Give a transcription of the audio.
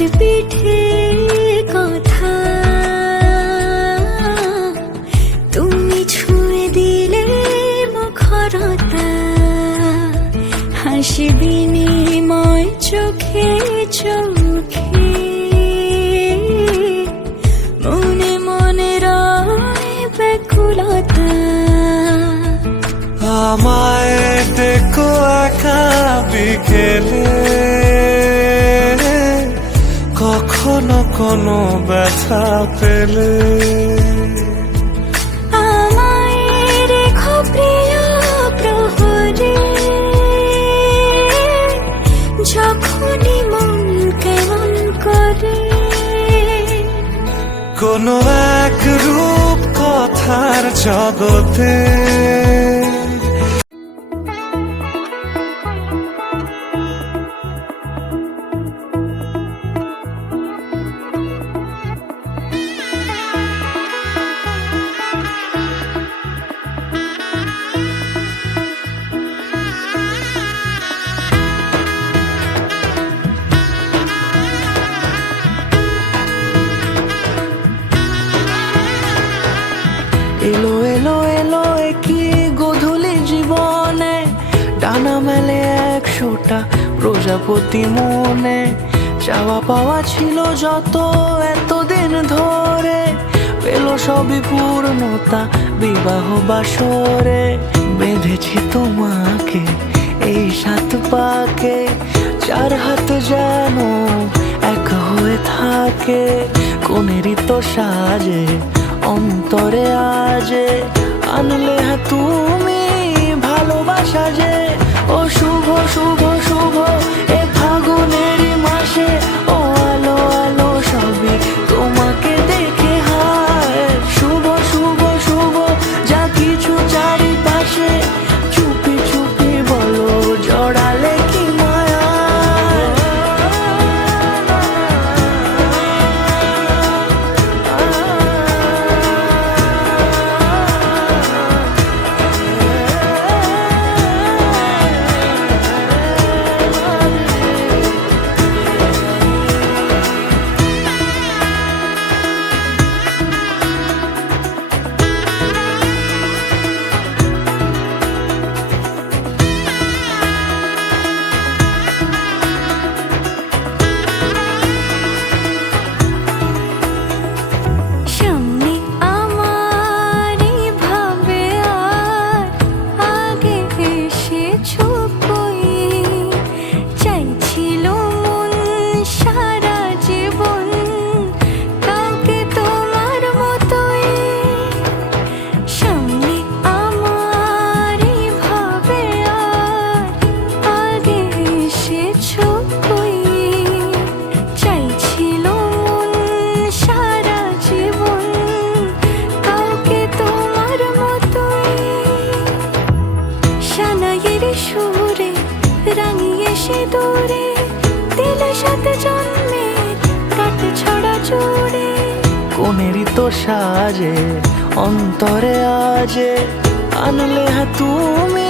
আমার পিঠে কথা তুমি ছুঁয়ে দিলে মুখরতা, হাসি বিনিময় চোখে চোখে, মনে মনে রয় ব্যাকুলতা। আমায় দেখো একা বিকেলে, কখনো কোনো ব্যথা পেলে আমায় রেখো প্রিয় প্রহরে, যখনই মন কেমন করে। কোনো এক রূপ কথার জগতে এলো এলো এলো কি গোধূলি জীবনে, ডানা মেলে 100টা প্রজাপতি মনে। চাওয়া পাওয়া ছিল যত এতদিন ধরে, পেল সবই পূর্ণতা বিবাহ বাসরে। বেঁধেছি তোমাকে এই 7 পাকে, 4 হাত যেন এক হয়ে থাকে। কোনেরই তো সাজে অন্তরে আজে, আনলে তুমি ভালোবাসা যে। ও শুভ শুভ শুভ এ ফাগুনেরই মাসে, ও আলো আলো সবই তোমাকে দেখে হায়। শুভ শুভ শুভ যা কিছু চারিপাশে, চুপি চুপি বলো জড়ালে কি মায়া। সামনে আমার ভাবে আর আগে এসেছো কই, চাইছিল মন সারা জীবন কাউকে তোমার মতোই। সামনে আমার ভাবে আর আগে এসেছো কই, চাইছিল মন সারা জীবন কাউকে তোমার মতোই। সানাইয়ের সুরে রাঙিয়ে সে দূরে, দিলে 7 জন্মের কাট ছড়া জুড়ে। কোনেরই তো সাজে অন্তরে আজে, আনলে তুমি